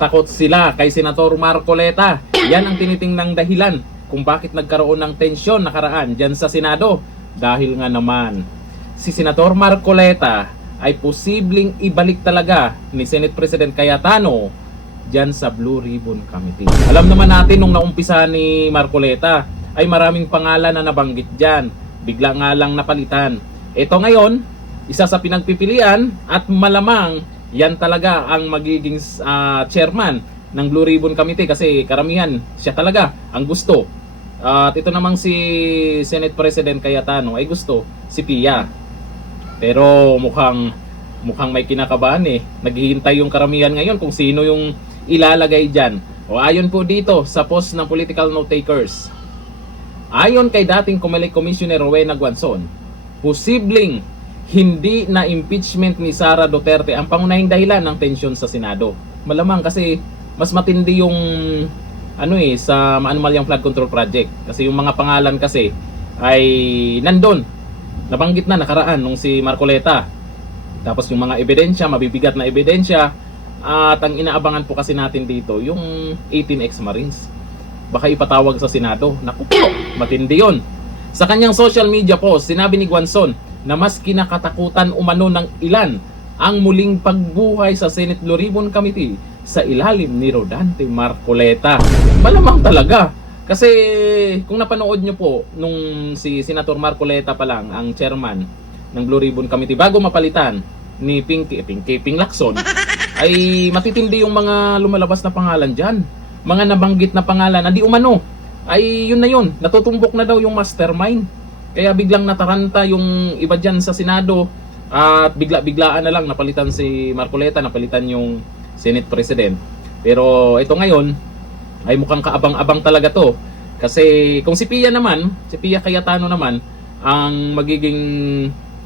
takot sila kay Senator Marcoleta. Yan ang tinitingnang dahilan kung bakit nagkaroon ng tensyon nakaraan dyan sa Senado. Dahil nga naman, si Senator Marcoleta ay posibleng ibalik talaga ni Senate President Cayetano dyan sa Blue Ribbon Committee. Alam naman natin nung naumpisa ni Marcoleta ay maraming pangalan na nabanggit dyan. Bigla nga lang napalitan. Ito ngayon, isa sa pinagpipilian at malamang yan talaga ang magiging chairman ng Blue Ribbon Committee kasi karamihan siya talaga ang gusto. At ito namang si Senate President Cayetano ay gusto si Pia. Pero mukhang may kinakabahan eh. Naghihintay yung karamihan ngayon kung sino yung ilalagay dyan. O ayon po dito sa post ng political note takers. Ayon kay dating Comelec Commissioner Rowena Guanzon, posibleng hindi na impeachment ni Sara Duterte ang pangunahing dahilan ng tensyon sa Senado. Malamang kasi mas matindi yung sa Maanumalyang Flood Control Project. Kasi yung mga pangalan kasi ay nandun. Nabanggit na nakaraan nung si Marcoleta. Tapos yung mga ebidensya, mabibigat na ebidensya. At ang inaabangan po kasi natin dito, yung 18 ex-Marines. Baka ipatawag sa Senado. Naku po, matindi yun. Sa kanyang social media post, sinabi ni Guanzon na mas kinakatakutan umano ng ilan ang muling pagbuhay sa Senate Blue Ribbon Committee sa ilalim ni Rodante Marcoleta. Malamang talaga. Kasi kung napanood nyo po nung si Senator Marcoleta pa lang ang chairman ng Blue Ribbon Committee bago mapalitan ni Ping Lacson ay matitindi yung mga lumalabas na pangalan dyan. Mga nabanggit na pangalan na di umano ay yun na yun. Natutumbok na daw yung mastermind. Kaya biglang nataranta yung iba dyan sa Senado at bigla-biglaan na lang napalitan si Marcoleta, napalitan yung Senate President. Pero ito ngayon ay mukhang kaabang-abang talaga to. Kasi kung si Pia Cayetano naman ang magiging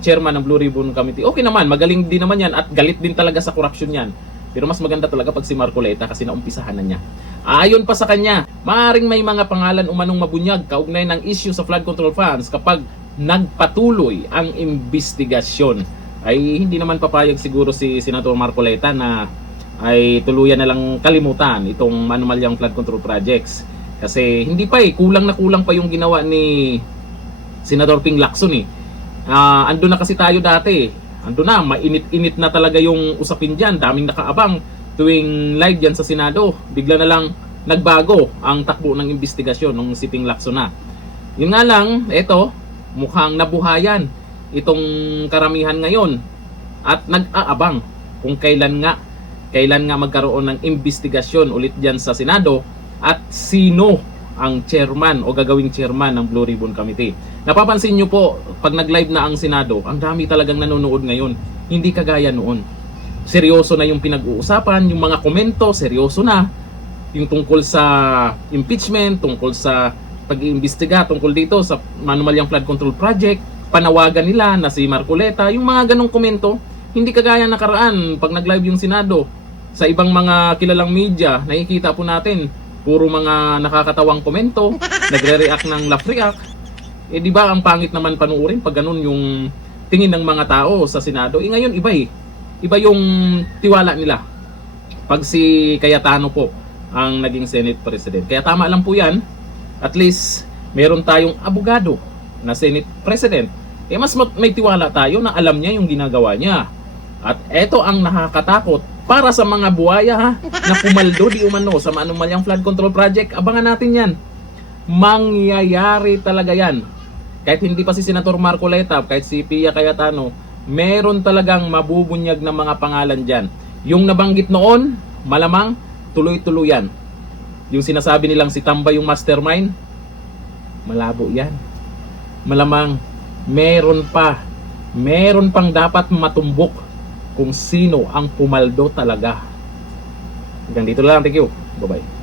chairman ng Blue Ribbon Committee, okay naman, magaling din naman yan at galit din talaga sa korupsyon yan. Pero mas maganda talaga pag si Marcoleta kasi naumpisahan na niya. Ayon pa sa kanya, maaaring may mga pangalan umanong mabunyag kaugnay ng issue sa flood control funds kapag nagpatuloy ang investigasyon. Ay hindi naman papayag siguro si Senator Marcoleta na ay tuluyan na lang kalimutan itong Maanumalyang flood control projects. Kasi hindi pa kulang pa yung ginawa ni Senator Ping Lacson eh. Ando na kasi tayo dati. Ando na, mainit-init na talaga yung usapin dyan. Daming nakaabang tuwing live dyan sa Senado. Bigla na lang nagbago ang takbo ng investigasyon ng si Ping Lacson na. Yun nga lang, eto, mukhang nabuhayan itong karamihan ngayon at nag-aabang kung kailan nga magkaroon ng investigasyon ulit dyan sa Senado at sino ang chairman o gagawing chairman ng Blue Ribbon Committee. Napapansin nyo po, pag nag-live na ang Senado, ang dami talagang nanonood ngayon. Hindi kagaya noon. Seryoso na yung pinag-uusapan, yung mga komento, seryoso na. Yung tungkol sa impeachment, tungkol sa pag-iimbestiga, tungkol dito sa Maanumalyang Flood Control Project, panawagan nila na si Marcoleta, yung mga ganong komento, hindi kagaya nakaraan pag nag-live yung Senado. Sa ibang mga kilalang media, nakikita po natin, puro mga nakakatawang komento, nagre-react ng laugh react. Di ba ang pangit naman panuorin pag ganun yung tingin ng mga tao sa Senado? Ngayon iba Iba yung tiwala nila pag si Cayetano po ang naging Senate President. Kaya tama lang po yan. At least meron tayong abogado na Senate President. Mas may tiwala tayo na alam niya yung ginagawa niya. At eto ang nakakatakot para sa mga buhaya na pumaldo di umano sa Maanumalyang Flood Control Project. Abangan natin yan. Mangyayari talaga yan. Kahit hindi pa si Senator Marcoleta, kahit si Pia Cayetano, meron talagang mabubunyag na mga pangalan dyan. Yung nabanggit noon, malamang tuloy-tuloy yan. Yung sinasabi nilang si Tambay yung mastermind, malabo yan. Malamang meron pang dapat matumbok kung sino ang pumaldo talaga. Hanggang dito lang. Thank you. Bye-bye.